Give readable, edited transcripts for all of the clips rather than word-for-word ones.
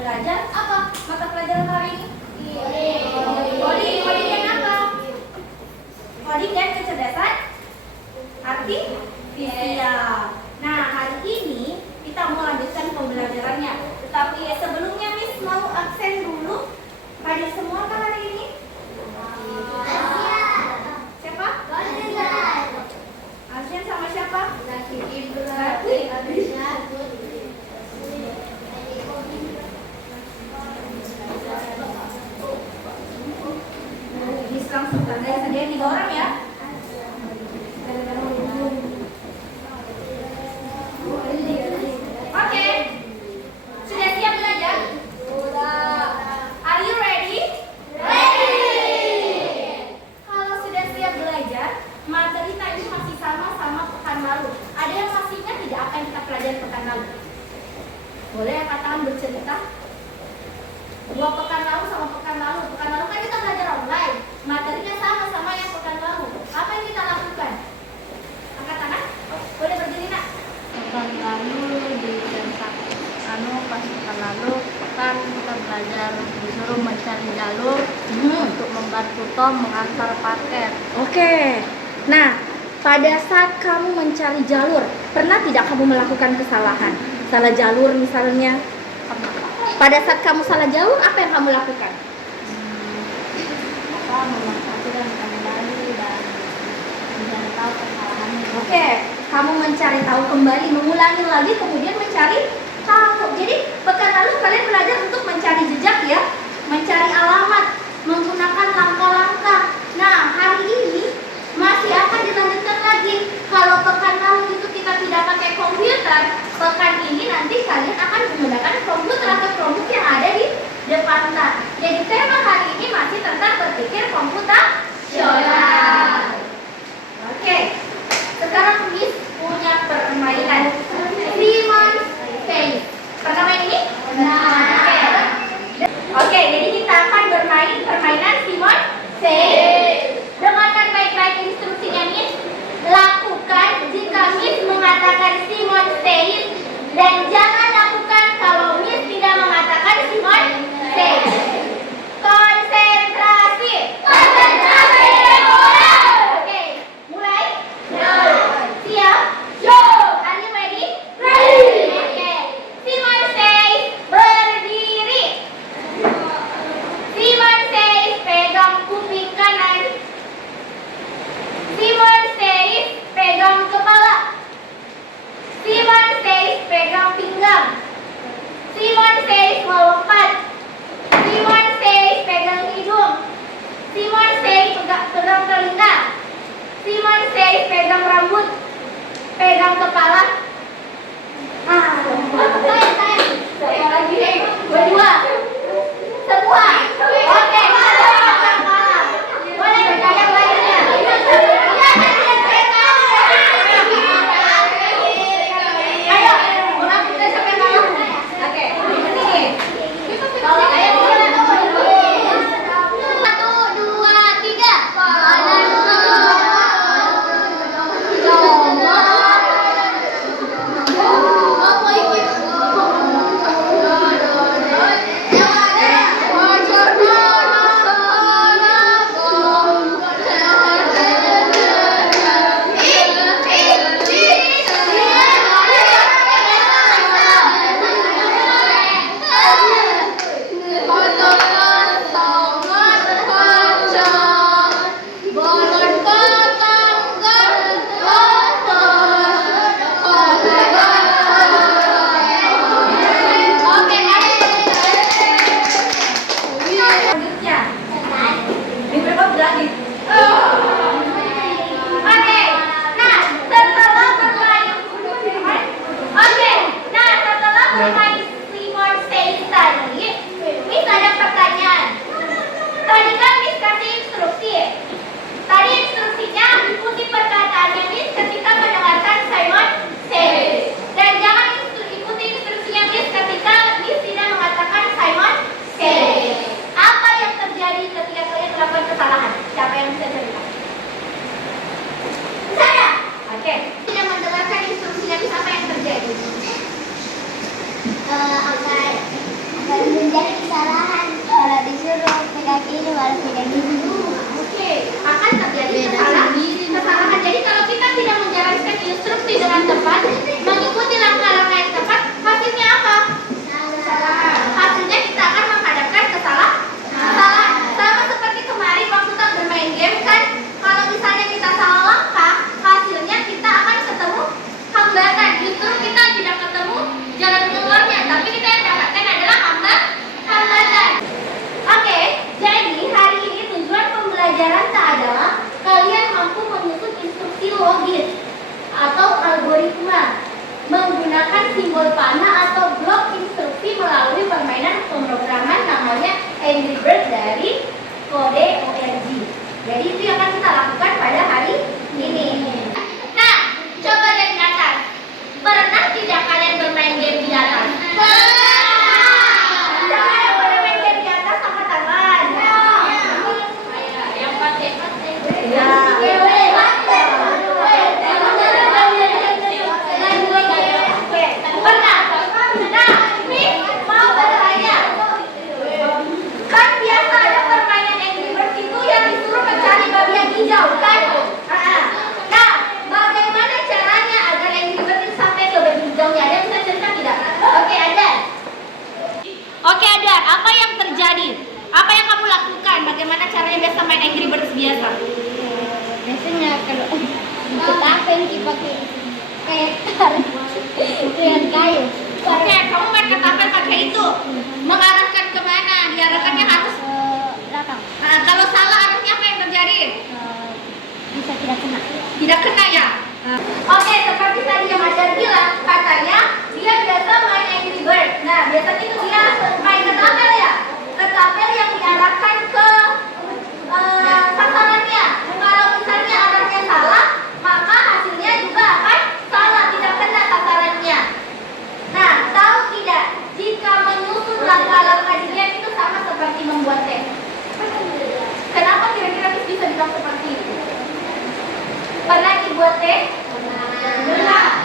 belajar apa mata pelajaran hari ini? Coding dan apa? Coding dan kecerdasan artifisial. Nah, hari ini kita mau lanjutkan pembelajarannya. Tapi sebelumnya Miss mau absen dulu. Hadir semua kan hari ini? Siapa? Absen sama siapa? Miss langsung tanda saja 3 orang ya. Oke, sudah siap belajar? Are you ready? Kalau sudah siap belajar, materi tadi masih sama pekan lalu. Ada yang masih ingat tidak apa yang kita pelajari pekan lalu? Boleh katakan bercerita? 2 pekan lalu sama pekan lalu. Pekan lalu kan kita belajar online. Materinya sama yang pekan lalu. Apa yang kita lakukan? Angkat tangan. Boleh berdiri nak. Pekan lalu di pas pekan lalu kan kita belajar disuruh mencari jalur untuk membantu Tom mengantar paket. Oke. Nah, pada saat kamu mencari jalur, pernah tidak kamu melakukan kesalahan? Salah jalur misalnya. Pada saat kamu salah jalur, apa yang kamu lakukan? Memperhatikan kembali dan mencari tahu kesalahannya. Oke, kamu mencari tahu kembali, mengulangi lagi, kemudian mencari tahu. Jadi pekan lalu kalian belajar untuk mencari jejak ya, mencari alamat, menggunakan langkah-langkah. Nah, hari ini masih akan dilanjutkan lagi. Kalau pekan lalu itu kita tidak pakai komputer, pekan ini nanti kalian akan menggunakan komputer atau Chromebook yang ada di depan kita. Jadi tema hari ini masih tentang berpikir komputasional. Oke, sekarang Miss punya permainan Simon Says. Pernah main ini? Pernah. Oke, jadi kita akan bermain permainan Simon Says. Dengarkan baik-baik instruksinya Miss. Lakukan jika Miss mengatakan Simon Says dan jangan lakukan kalau Miss tidak mengatakan Simon Says. Konsentrasi. Oke, mulai. Siap? Are you ready? Oke. Simon Says berdiri. Simon Says pegang kuping kanan. Simon Says pegang kepala. Simon Says pegang pinggang. Simon Says melompat. Simon Says pegang hidung. Simon Says pegang telinga. Simon Says pegang rambut. Pegang kepala. Saya. Siapa lagi? Berdua. Semua. Oke. Boleh bertanya lainnya. Ayo, ulang kita sampai malam. Oke, ini. Kalau ayo mulai. 1, 2, 3. kaki ini baru pegang gini. Oke, akan terjadi kesalahan. Jadi kalau kita tidak menjalankan instruksi dengan tepat, mengikuti langkah-langkah yang tepat, hasilnya apa? Hasilnya kita akan menghadapkan kesalahan. Sama seperti kemarin waktu kita bermain game kan, kalau misalnya kita salah langkah, hasilnya kita akan ketemu hambatan. Justru kita tidak ketemu jalan keluarnya, tapi kita yang dapatkan adalah hambatan. Oke, jadi hari ini tujuan pembelajaran kita adalah kalian mampu menyusun instruksi logis atau algoritma menggunakan simbol panah atau blok instruksi melalui permainan pemrograman namanya Angry Birds dari kode ORG. Jadi itu yang akan kita lakukan pada hari ini. Nah, coba lihat di atas. Pernah tidak kalian bermain game di atas? Coba yang pernah main game di atas angkat tangan. Yang pakai pernah. Nah, ini mau bertanya. Kan biasa ada permainan Angry Birds itu yang disuruh mencari babi yang hijau, kan? Nah, bagaimana caranya agar Angry Birds itu sampai ke babi hijaunya? Ada yang bisa cerita tidak? Oke, Adar. Apa yang terjadi? Apa yang kamu lakukan? Bagaimana caranya biasa main Angry Birds biasa? Biasanya kalau ketapen dipakai kayak tarik dengan kayu. Oke, kamu main ketapen pakai itu. Mengarahkan kemana? Diarahkannya harus. Belakang. Nah, kalau salah arahnya apa yang terjadi? Bisa tidak kena. Tidak kena ya? Oke, seperti tadi yang Adar bilang, katanya dia biasa main Angry Bird. Nah, biasanya itu dia main ketapel ya? Ketapel yang diarahkan ke sasarannya. Kalau misalnya arahnya salah, maka hasilnya juga akan salah, tidak kena sasarannya. Nah, tahu tidak, jika menyusun langkah-langkah diam itu sama seperti membuat teh. Kenapa kira-kira bisa bilang seperti itu? Pernah dibuat teh? Pernah.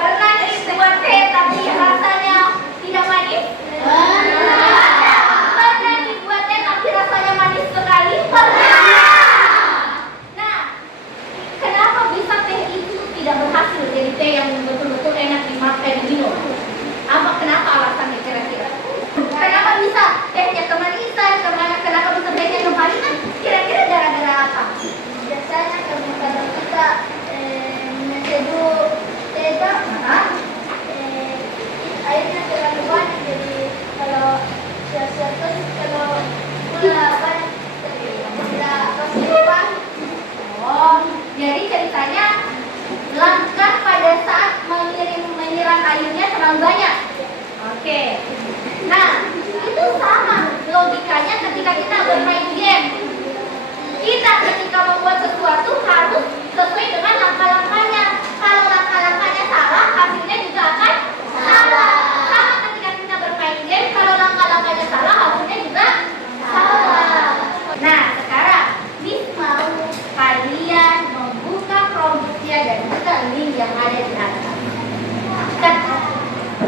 Pernah dibuat teh tapi rasanya tidak manis? Pernah dibuat teh tapi rasanya manis sekali? Pernah. Nah, kenapa bisa teh itu tidak berhasil jadi teh yang betul-betul enak diminum? Kenapa alasannya kira-kira? Kenapa bisa tehnya kemanisan? Kenapa bisa tehnya kemanisan? Kira-kira gara-gara apa? Biasanya kalau kita menyeduh teh airnya terlalu banyak, jadi kalau siap-siap terus kalau gula banyak tidak pasti lupa. Oh, jadi ceritanya langkah pada saat menyiram airnya terlalu banyak. Oke. Nah, itu sama logikanya ketika kita bermain game. Kita ketika membuat sesuatu harus sesuai dengan langkah-langkahnya. Kalau langkah-langkahnya salah, hasilnya juga akan salah. Sama ketika kita bermain game, kalau langkah-langkahnya salah, hasilnya juga salah. Nah, sekarang Miss mau kalian membuka Chromebook-nya dan buka link yang ada di atas.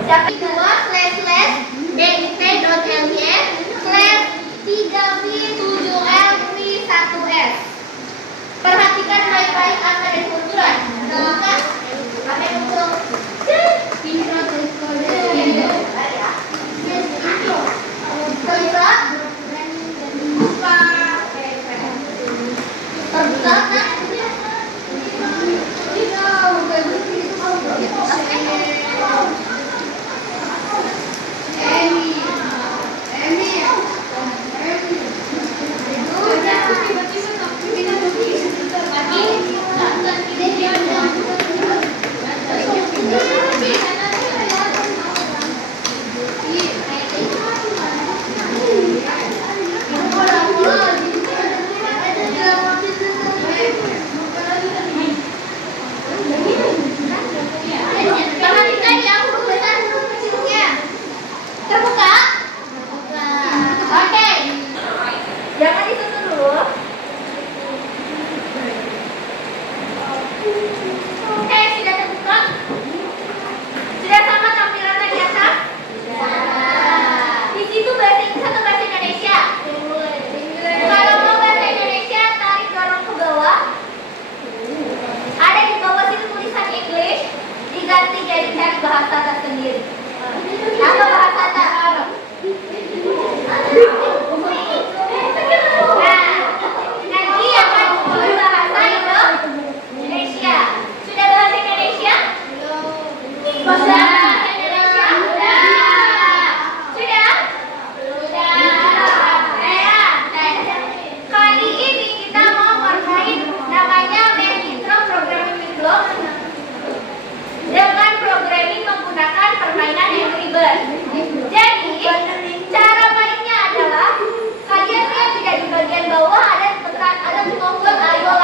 Tapi 2/bit.ly/3v7lv1s. Perhatikan baik-baik angka dan ukuran. Maka apa yang untuk pintar terus kode. bahasa Anda sendiri? Apa bahasa Anda? Nah, nanti akan berbahasa Indonesia. Sudah bahasa Indonesia? Bahasa Indonesia? Sudah? Kali ini kita mau bermain namanya Magnetronic Programming Block dengan programming menggunakan permainan Angry Birds. Jadi, cara mainnya adalah kalian lihat tidak di bagian bawah ada tombol ayo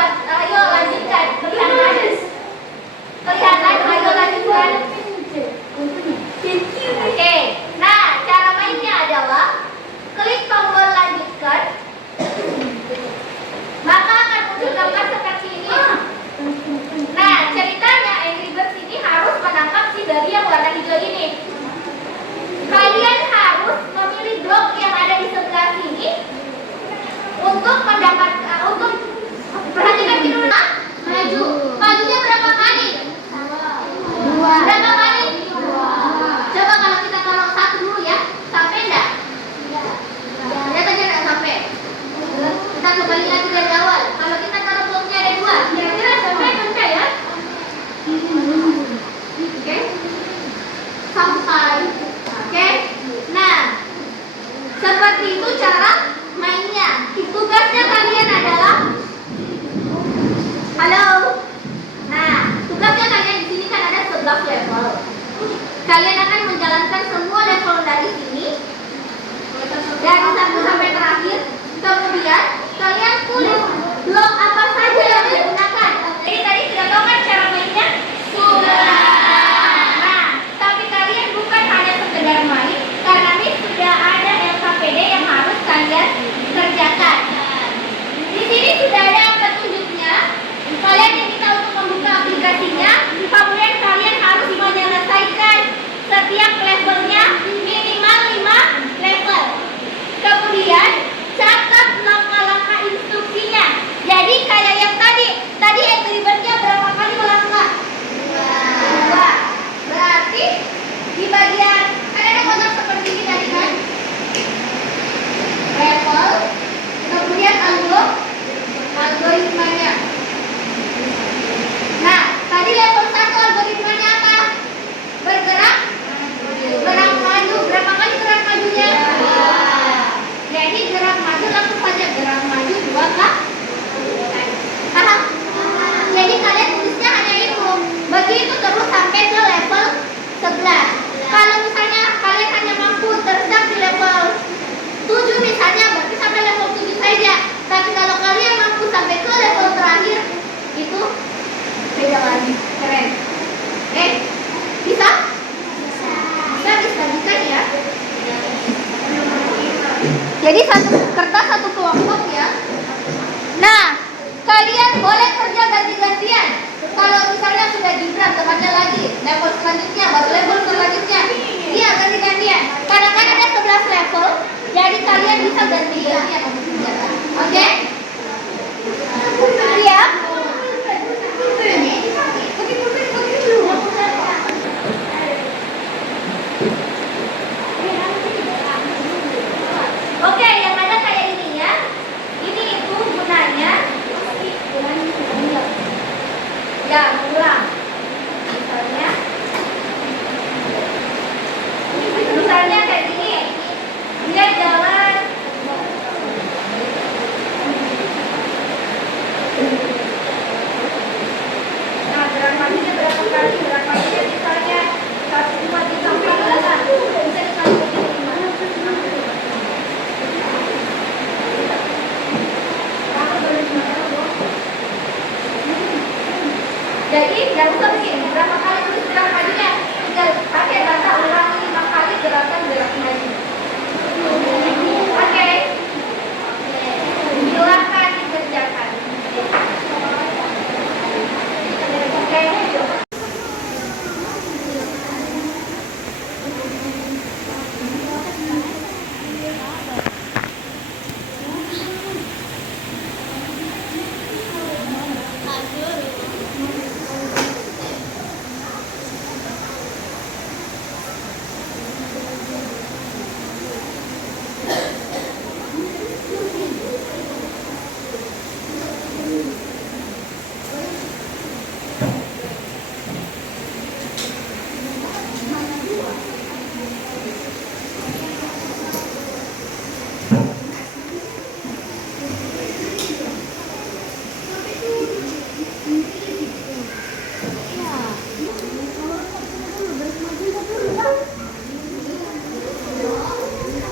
lanjutkan. Kelihatan ayo lanjutkan. Oke. Nah, cara mainnya adalah klik tombol lanjutkan. Maka akan muncul gambar seperti ini. Nah, ceritanya Angry Birds ini harus menangkap si babi yang warna hijau ini. Kalian harus memilih blok yang ada di sebelah sini untuk perhatikan dulu. Maju. Majunya berapa kali? 2. Berapa kali? 2. Coba kalau kita taruh 1 dulu ya. Sampai enggak? Lihat aja enggak sampai. Kita kembali lagi dari awal. Kalau kita taruh bloknya ada 2, kira-kira sampai ya? Oke. Sampai. Oke. Nah, seperti itu cara mainnya. Tugasnya kalian adalah halo. Nah, tugasnya kalian di sini kan ada 11 level. Kalian akan menjalankan semua level dari sini dari 1 sampai terakhir. Kemudian kalian tulis blok apa saja yang digunakan. Jadi tadi sudah tahu kan cara mainnya? Sudah. Nah, tapi kalian bukan hanya sekedar main, karena ini sudah ada LKPD yang harus kalian kerjakan. Di sini sudah ada petunjuknya. Kalian diminta untuk membuka aplikasinya. Kemudian kalian harus menyelesaikan setiap levelnya minimal 5 level. Kemudian catat langkah-langkah instruksinya. Jadi kayak yang tadi Angry Birds-nya berapa kali melangkah? 2. Berarti di bagian kan ada kotak seperti ini tadi kan? Level, kemudian algoritmanya. Nah, tadi level 1 algoritmanya apa? Gerak maju. Berapa kali gerak majunya? 2. Jadi gerak maju langsung saja gerak maju 2 kali. Paham? Jadi kalian tulisnya hanya itu. Begitu terus sampai ke level 11. Kalau misalnya kalian hanya mampu terjang di level 7 misalnya, berarti sampai level 7 saja. Tapi kalau kalian mampu sampai ke level terakhir, itu beda lagi. Keren. Bisa? Bisa ya. Jadi satu kertas satu kelompok ya. Nah, kalian boleh kerja ganti-gantian. Kalau misalnya sudah gibran temannya lagi, level selanjutnya, baru level selanjutnya. Iya, ganti-gantian. Karena kan ada 11 level, jadi kalian bisa ganti-gantian. Oke? Siap? Oke, yang ada kayak ini ya. Ini itu gunanya ya ulang. Misalnya kayak gini. Dia jalan nah, gerak majunya berapa kali? Gerak majunya misalnya 1 maju sampai 8. Bisa dikali jadi nggak usah begini, berapa kali terus gerak majunya? Tinggal pakai kata ulangi 5 kali gerakan gerak maju. Oke. Silakan dikerjakan. Oke.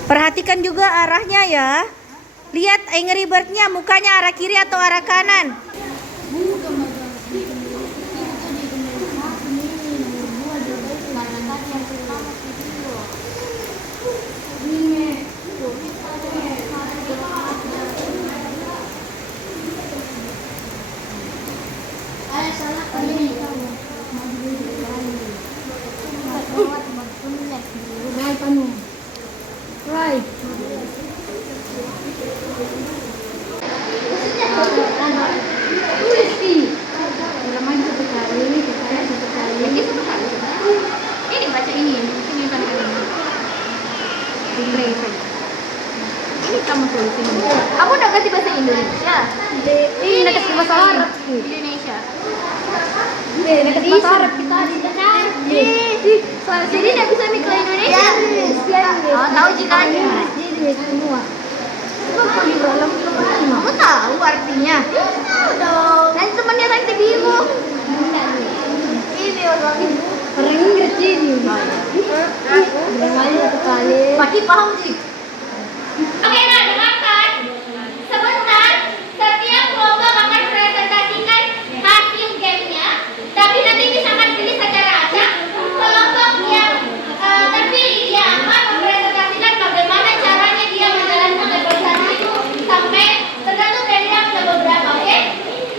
Perhatikan juga arahnya ya. Lihat Angry Bird-nya, mukanya arah kiri atau arah kanan? Right. Ramai satu kali, percaya satu kali. Ini satu kali. Ini baca ini kan ini. Ini kamu tulisin. Aku udah kasih bahasa Indonesia. Ini udah kasih bahasa Arab. Indonesia. Udah kasih bahasa Arab kita di Jadi tidak bisa mikro Indonesia. Oh, tahu jika Jadi semua. kamu tahu artinya. Nanti temannya nanti bingung. Ini orang Orang Inggris ini. Ramai satu kali. Pasti paham sih. Oke, nah dengarkan. Sebentar, setiap kelompok akan presentasikan hasil gamenya. Tapi nanti bisa akan pilih secara acak. Kelompok yang terpilih dia akan mempresentasikan bagaimana caranya dia menjalankan organisasi itu sampai tergantung dari yang ada beberapa. Oke?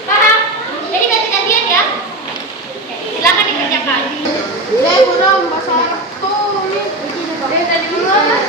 Paham? Jadi ganti-gantian ya. Silakan dikerjakan. Udah bahasa Arab tuh. Tadi dulu bahasa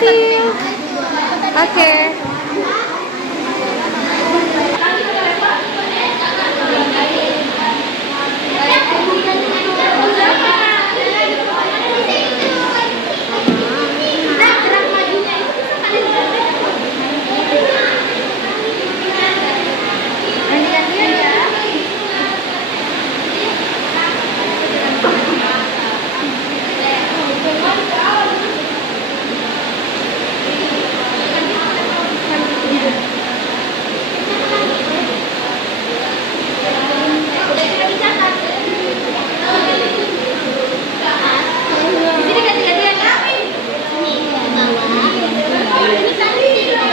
kasih. Oke. Nah, gerak majunya itu bisa kalian ganti-gantian ya.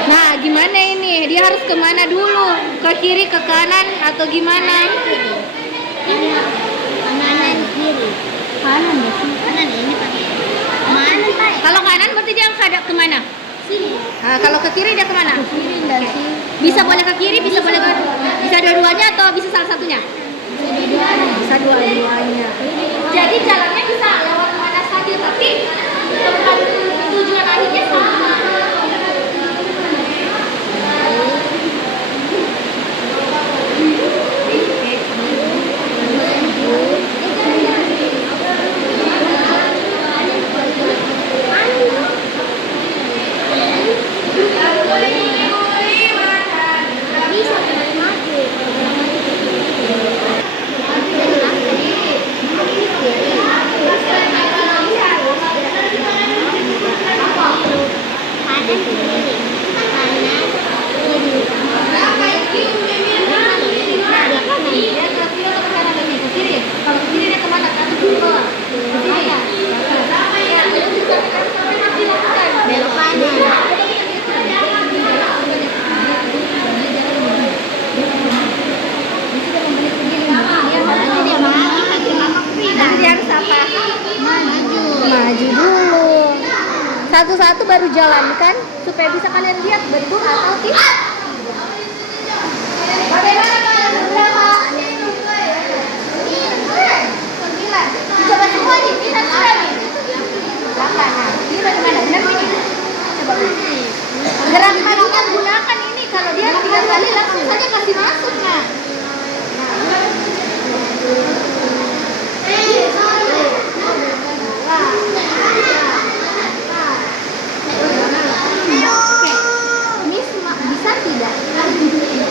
Nah, gimana ini? Dia harus kemana dulu? Ke kiri, ke kanan, atau gimana? Kanan kiri. Kanan deh. Kanan ini pakai. Kanan Pak. Kalau kanan berarti dia hadap kemana? Sini. Nah, kalau ke kiri dia kemana? Kiri dan sini. Bisa boleh ke kiri, bisa boleh ke bisa dua-duanya atau bisa salah satunya? Bisa dua-duanya. Jadi jalannya bisa lewat mana saja, tapi tempat tujuan akhirnya sama. Maju dulu. Satu-satu baru jalankan supaya bisa kalian lihat betul atau tidak. Bagaimana kalian berapa? 9. Coba semua nih, kita sudah nih. Belakang. Nah, ini bagaimana? Benar ini? Coba. Gerak majunya gunakan ini. Kalau dia 3 kali langsung saja kasih masuk, nah.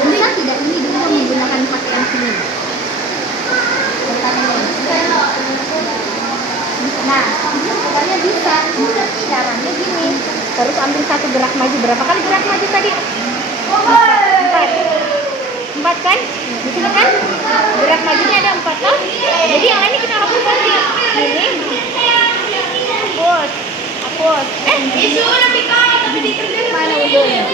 Bisa tidak ini dia menggunakan pakaian sini? Nah, ini sebenarnya bisa. Caranya gini. Terus ambil satu gerak maju. Berapa kali gerak maju tadi? 4 kan? Di sini kan? Gerak majunya ada 4 kan? Jadi yang ini kita hapus nanti. Ini. Hapus. Hapus. Isu nanti kau tapi dikerjain mana ujungnya?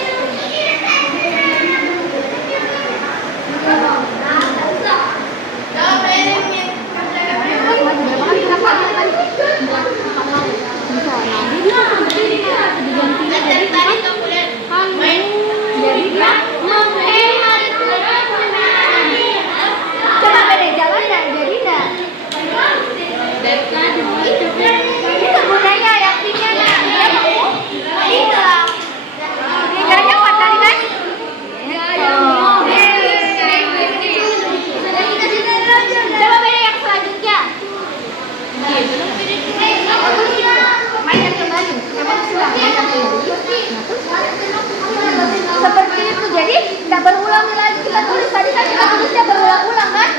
Seperti itu, jadi tidak berulang lagi. Kita tulis tadi kan kita tulisnya berulang-ulang kan?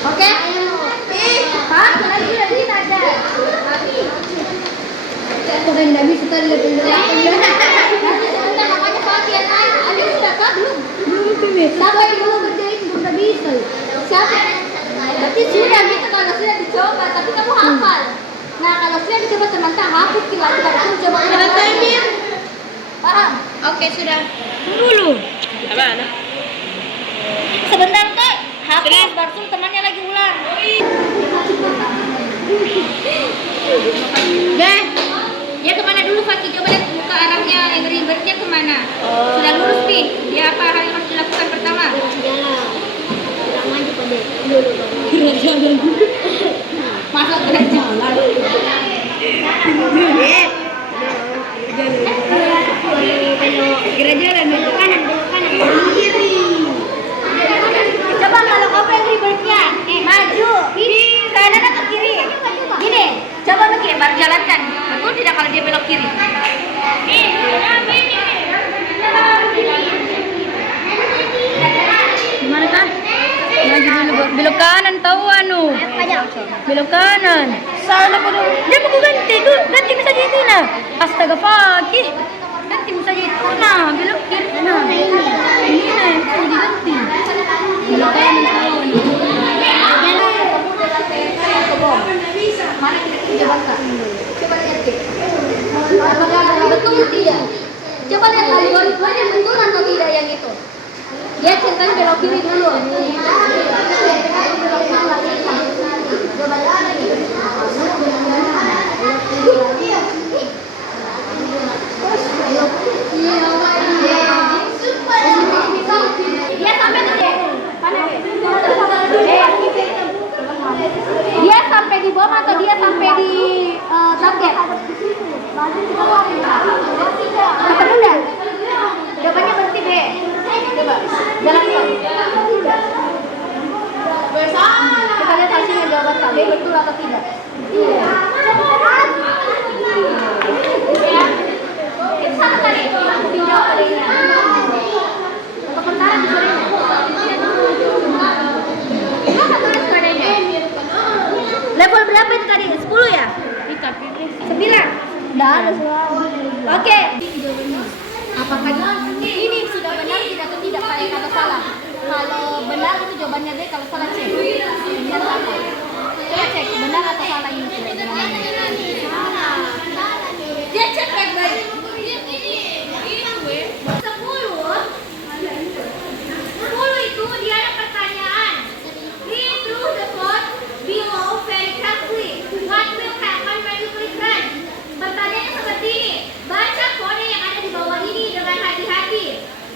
Oke? Pak, lagi ada. Kok enggak bisa tadi nanti sebentar makanya Pak ya naik. Ada sudah Pak belum? Belum. Sampai dulu kerjain udah bisa. Siapa? Berarti sudah gitu kalau sudah dicoba, tapi kamu hafal. Nah, kalau sudah coba teman-teman hapus lagi baru coba ulang. Paham? Oke, sudah. Tunggu dulu. Apa? Sebentar Kak, hapus baru temannya lagi ulang. Deh. Dia kemana dulu, Faki? Coba lihat muka arahnya, yang ribetnya kemana? Sudah lurus, Pi. Dia apa hal yang harus dilakukan pertama? Gerak jalan. Masa gerak jalan? Gerak jalan, belok kanan, kiri. Coba kalau apa yang ribetnya, maju, kanan atau kiri? Gini, coba mikir, baru jalankan. Betul tidak kalau dia belok kiri? Gimana kah? Maju dulu, belok kanan tahu anu. Belok kanan. Salah bodoh. Dia mau ganti saja itu nah. Astaga Faki. Ganti saja itu nah. Belok kiri nah. Ini nah yang bisa diganti. Belok kanan tahu anu. Mana kita coba Kak? Coba lihat deh. Apakah betul tidak? Coba lihat algoritmanya betul atau tidak yang itu. Dia centang belok kiri dulu. Dia sampai ke deh. Dia sampai di bom atau dia sampai di target? Apa udah? Jawabannya berarti B. Coba jalankan. Kita lihat hasilnya jawaban Kak B betul atau tidak. Itu sama tadi. Tinjau palingnya. Untuk pertara disuruhnya. Berapa tulis padanya? Level berapa itu tadi? 10 ya? 9? Nggak ada semua. Oke. Apakah ini sudah benar tidak atau tidak kayak kata salah? Kalau benar itu jawabannya B, kalau salah C. Kemudian sama. Coba cek benar atau salah ini sudah jawabannya. Salah. Dia cek baik-baik. 10 itu dia ada pertanyaan. Read through the code below very carefully. What will happen when you click run? Pertanyaannya seperti ini. Baca kode yang ada di bawah ini dengan hati-hati.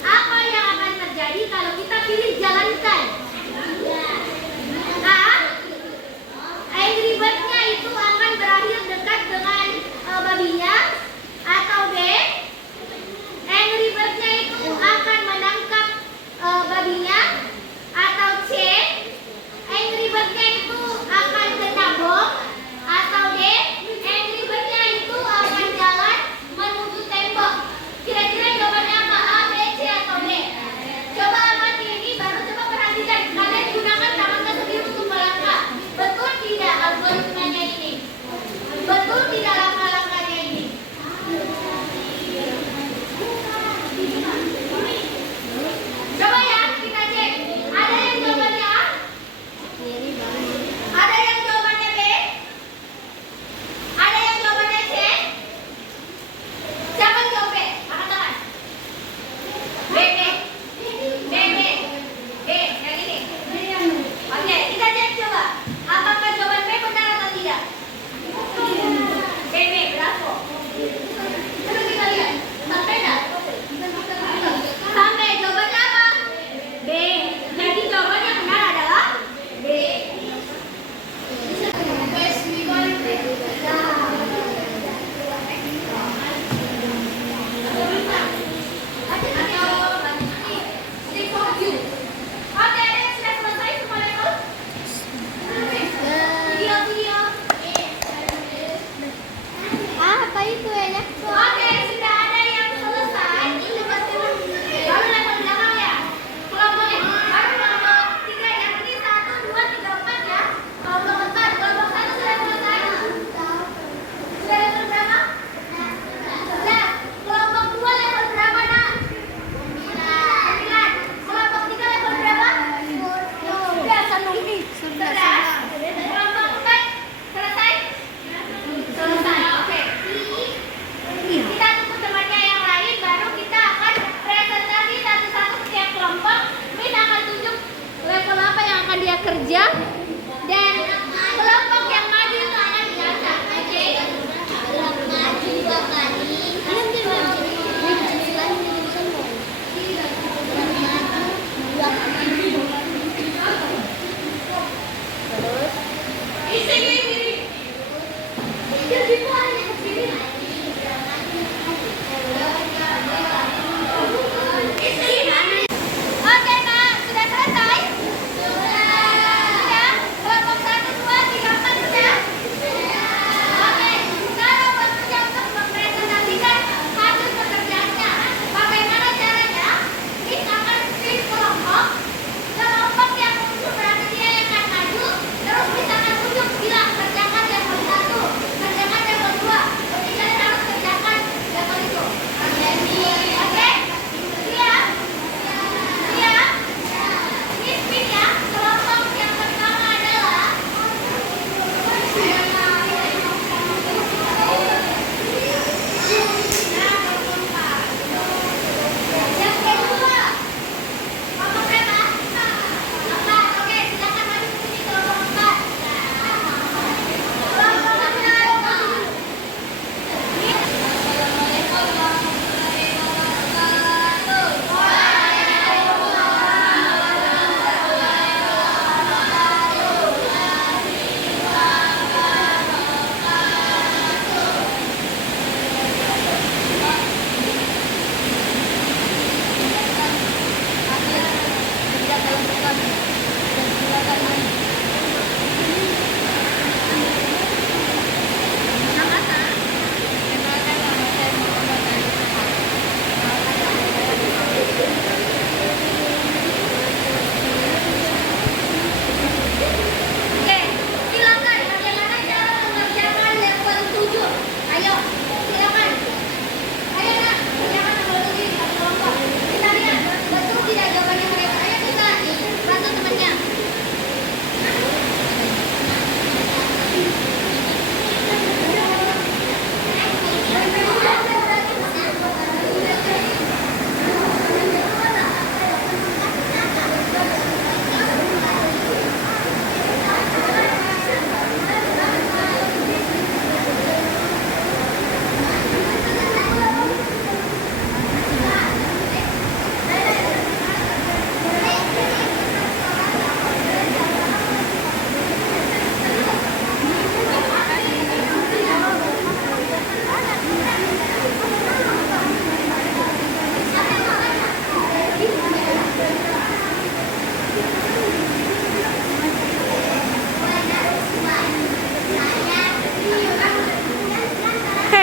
Apa yang akan terjadi kalau kita pilih jalankan? A. Angry Bird-nya itu akan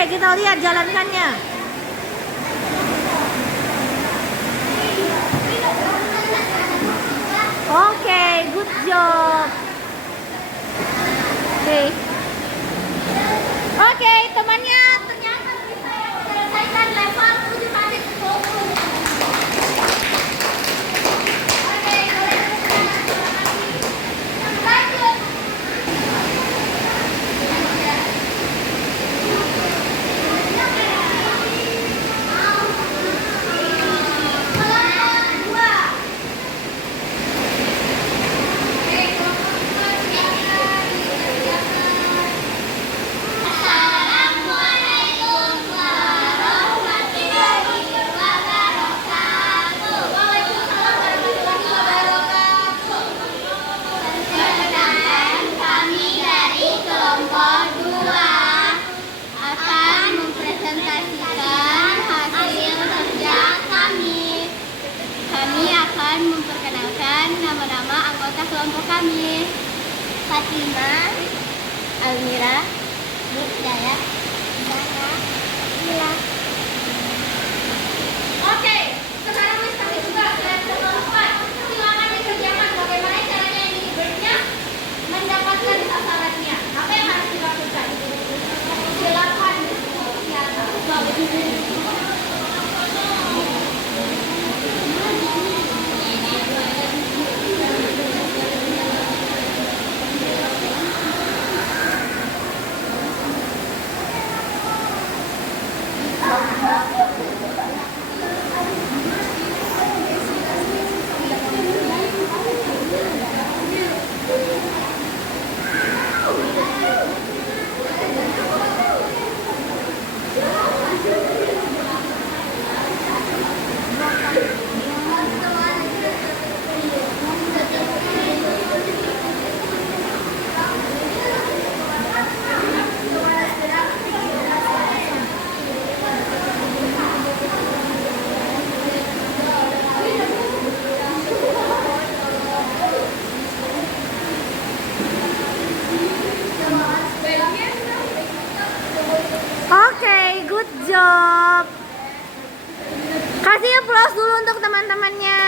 kita lihat jalankannya. Oke, good job. Oke, temannya ternyata bisa menyelesaikan level 7 kali 20. Oke, lanjut. Assalamualaikum warahmatullahi wabarakatuh. Waalaikumsalam warahmatullahi wabarakatuh. Perkenalkan, kami dari kelompok 2 akan mempresentasikan hasil kerja kami. Kami akan memperkenalkan nama-nama anggota kelompok kami. Fatimah, Almira, Hidayah, Zahra, Mila. Oke, sekarang Miss kami juga slide nomor 4. Silakan dikerjakan bagaimana caranya ini berikutnya mendapatkan sasarannya. Apa yang harus dilakukan? Silakan Oke, good job. Kasih applause dulu untuk teman-temannya.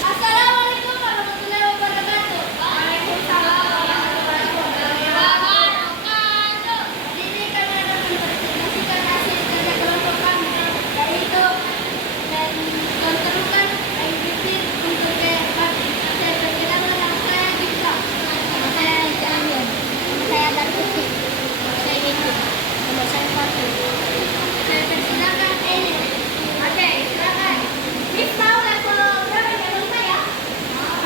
Assalamualaikum warahmatullahi wabarakatuh. Waalaikumsalam warahmatullahi wabarakatuh. Ini kami akan mempresentasikan hasil kerja kelompok kami, yaitu dan terlukan IBC untuk saya perkenalkan nama saya Gita. Nama saya Jamin. Nama saya Darkuti. Nama saya Gita. Nama saya Fatul. Saya perkenalkan ini. Oke, silakan. Miss tahu level berapa level saya?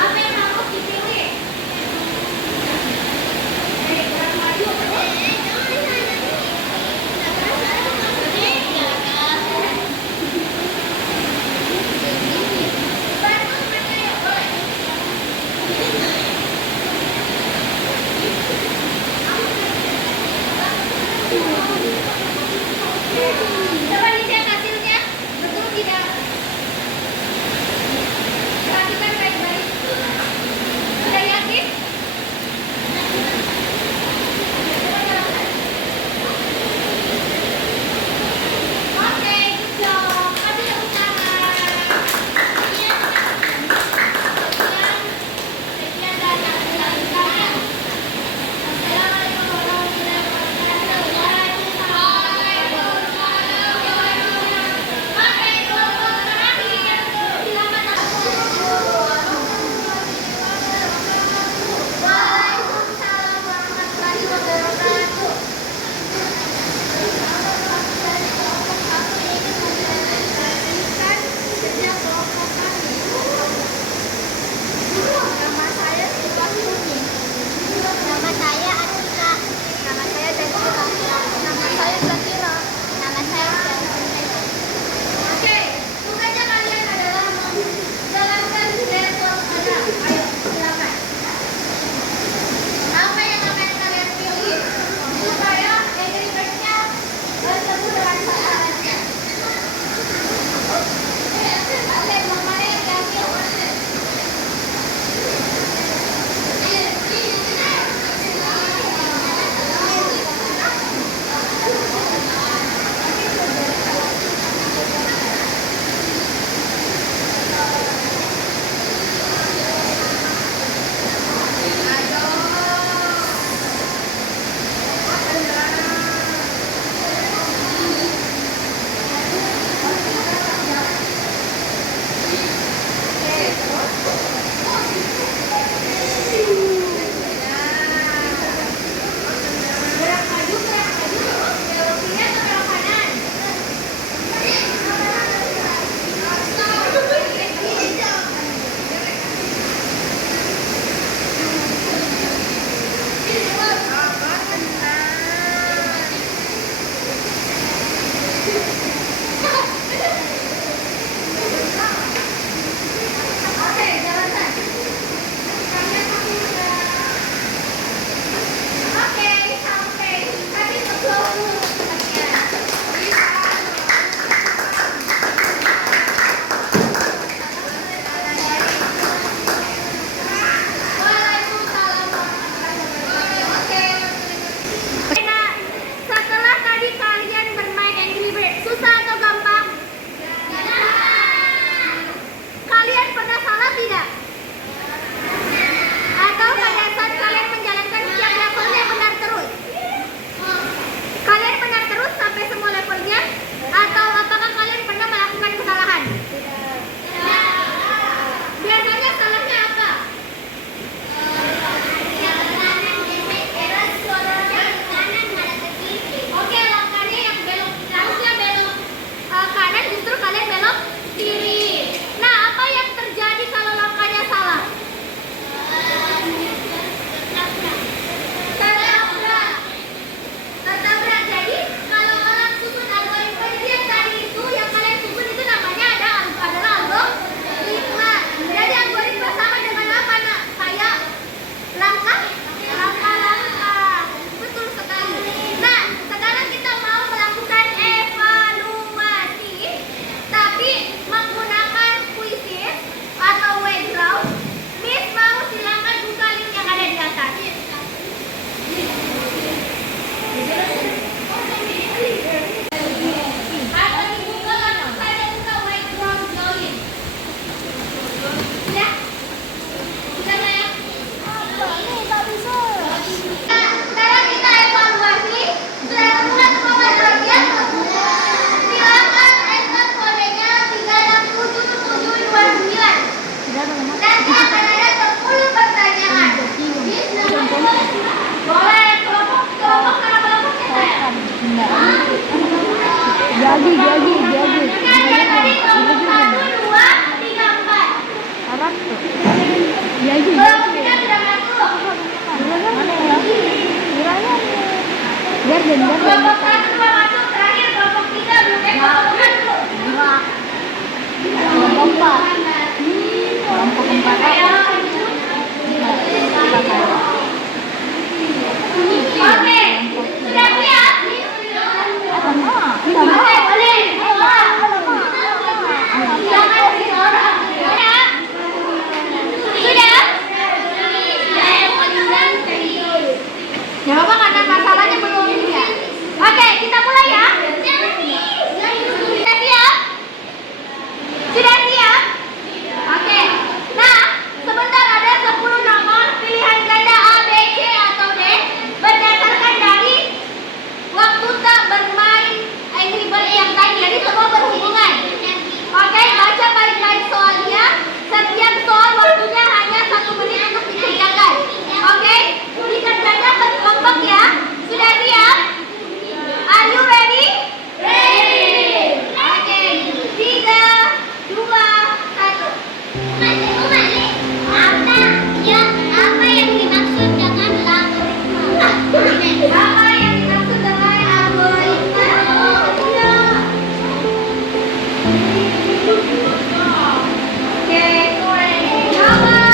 Apa yang harus dipilih? Kurang maju. Coba dicek hasilnya, betul tidak? Perhatikan baik-baik. Sudah yakin? Oke, good job. Kasih tepuk tangan. Sekian dan akhir kalian. Assalamualaikum warahmatullahi wabarakatuh. Waalaikumsalam. Jadi. Ingat ya, tadi kelompok 1, 2, 3, 4. Jadi. Kelompok kita sudah masuk. Garden. Kelompok 1, 2 masuk. Terakhir kelompok 3 belum kelompok 1. Kelompok 4. Ayo. Oke, sudah siap? Oke, boleh. Jangan disorot. Sudah? Ya Bapak karena masalahnya belum ini ya. Oke, kita mulai ya. Sudah siap? Sudah siap? Oke. Nah, sebentar ada 10 nomor pilihan ganda A, B, C atau D berdasarkan dari waktu tak bermain Angry Bird yang tadi. Jadi semua berhubungan. Oke, baca baik-baik soalnya. Setiap soal waktunya hanya 1 menit untuk dikerjakan. Oke, dikerjakan per kelompok ya. Sudah siap? Are you ready? Ready. Oke, 3, 2, 1. Apa yang dimaksud dengan algoritma? Apa yang dimaksud dengan algoritma? Oke, ready. Coba.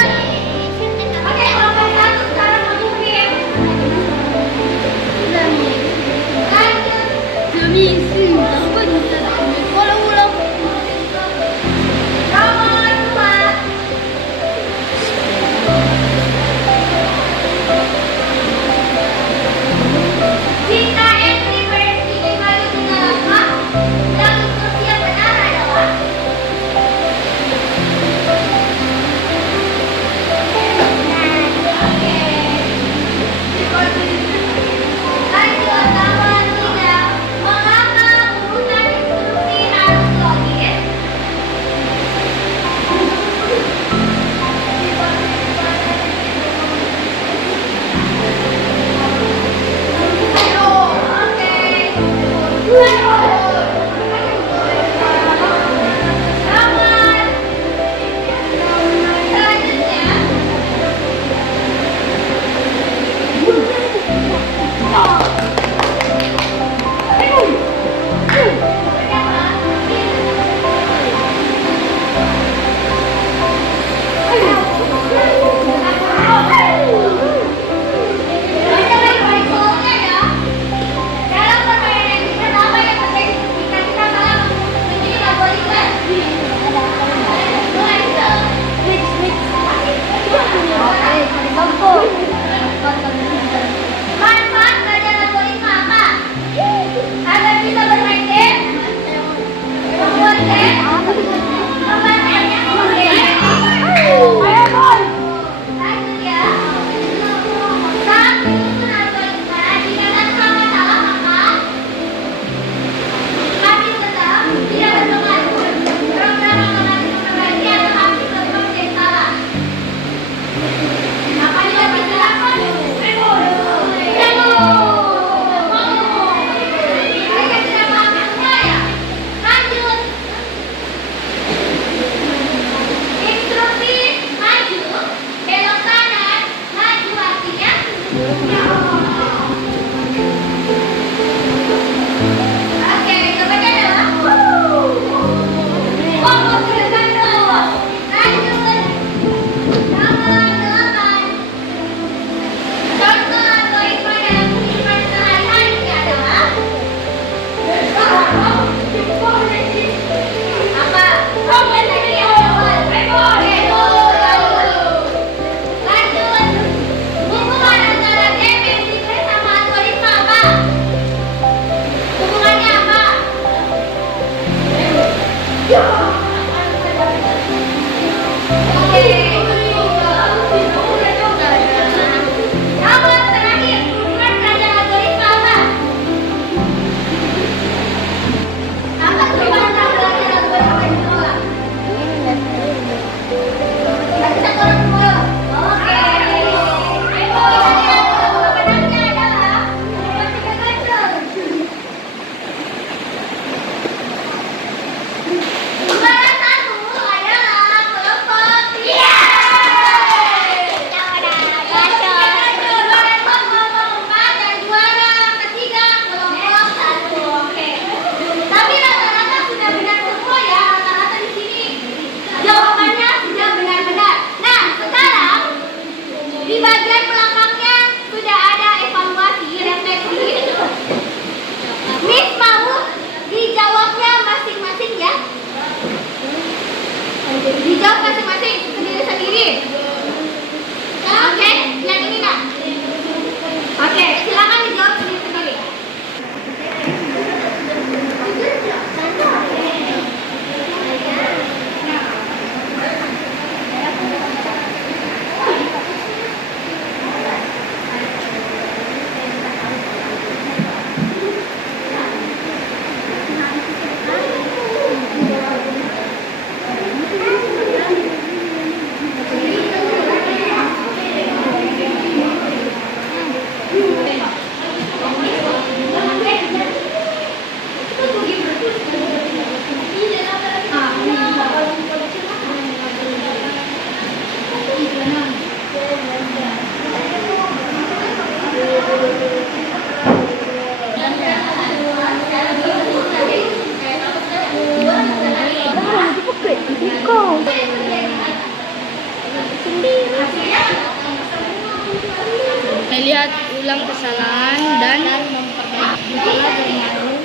mengulang kesalahan dan memperbaiki pola bermain.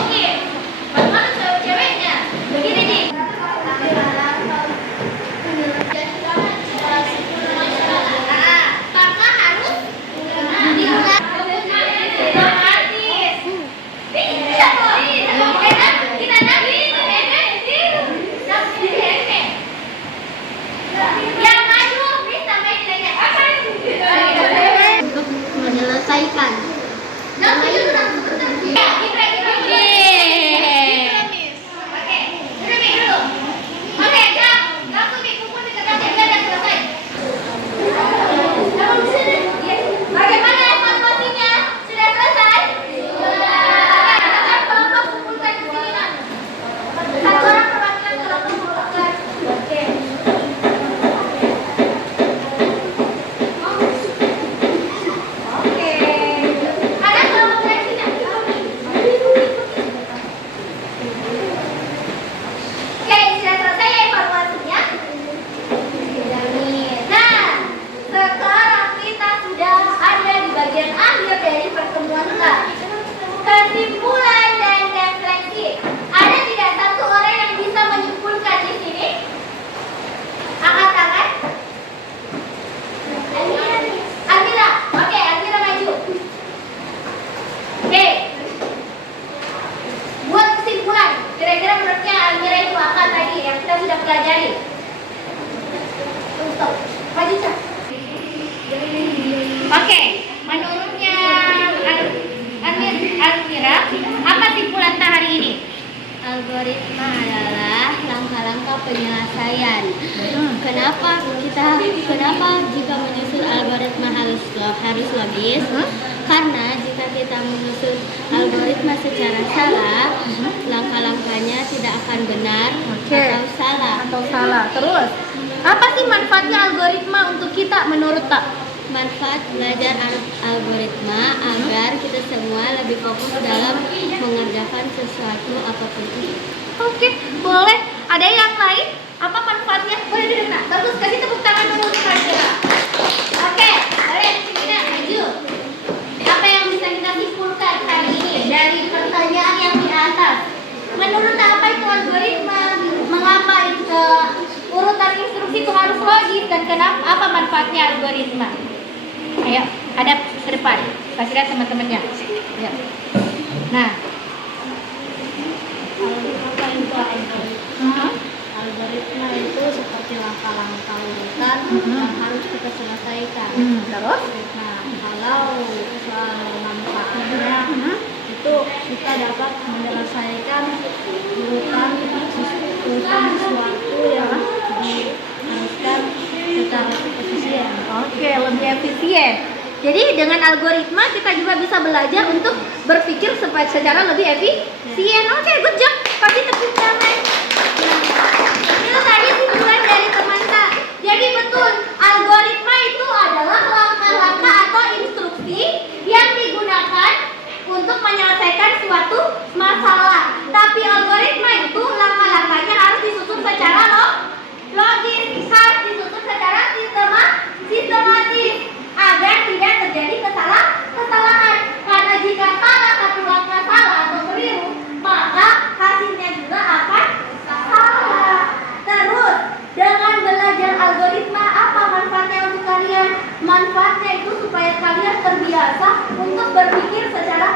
Oke, bagaimana cewek-ceweknya? Begini nih. Maka harus diulang. Otomatis. Bisa kok. Kita yang maju bisa main nilainya. Untuk menyelesaikan. Bagaimana evaluasinya? Sudah selesai? Kelompok kumpulkan di sini, Nak. Satu orang perwakilan kelompok kumpulkan. Oke. Oke. Ada kelompok reaksi, Nak? Oke, sudah selesai ya evaluasinya? Nah, sekarang kita sudah ada di bagian akhir dari pertemuan kita. Kesimpulan dan refleksi. Ada tidak satu orang yang bisa menyimpulkan di sini? Angkat tangan. Almira. Oke, Almira maju. Oke. Buat kesimpulan. Kira-kira menurutnya Almira itu apa tadi yang kita sudah pelajari? Stop. Maju, Cak. Oke, menurutnya Almira, apa simpulan hari ini? Algoritma adalah langkah-langkah penyelesaian. Kenapa jika menyusun algoritma harus logis? Karena jika kita menyusun algoritma secara salah, langkah-langkahnya tidak akan benar atau salah. Terus, apa sih manfaatnya algoritma untuk kita menurut Tak? Manfaat belajar algoritma agar kita semua lebih fokus dalam mengerjakan sesuatu apapun itu. Oke, boleh. Ada yang lain? Apa manfaatnya? Boleh duduk, Nak. Bagus, kasih tepuk tangan dulu untuk Almira. Oke, boleh di sini, Nak. Maju. Apa yang bisa kita simpulkan hari ini dari pertanyaan yang di atas? Menurut apa itu algoritma? Mengapa itu urutan instruksi itu harus logis dan kenapa? Apa manfaatnya algoritma? Ayo, hadap ke depan. Kasih lihat teman-temannya. Ya. Nah, Apa itu algoritma? Algoritma itu seperti langkah-langkah urutan yang harus kita selesaikan. terus? Nah, kalau soal manfaatnya itu kita dapat menyelesaikan urutan sesuatu yang diharuskan secara efisien. Oke, lebih efisien. Jadi dengan algoritma kita juga bisa belajar untuk berpikir secara lebih efisien. Oke, good job. Kasih tepuk tangan. Itu tadi simpulan dari teman Tak. Jadi betul, algoritma itu adalah langkah-langkah atau instruksi yang digunakan untuk menyelesaikan suatu masalah. Tapi algoritma itu langkah-langkahnya harus disusun secara logis, harus disusun secara sistematis agar tidak terjadi kesalahan. Karena jika satu langkah salah atau keliru, maka hasilnya juga akan salah. Terus, dengan belajar algoritma, apa manfaatnya untuk kalian? Manfaatnya itu supaya kalian terbiasa untuk berpikir secara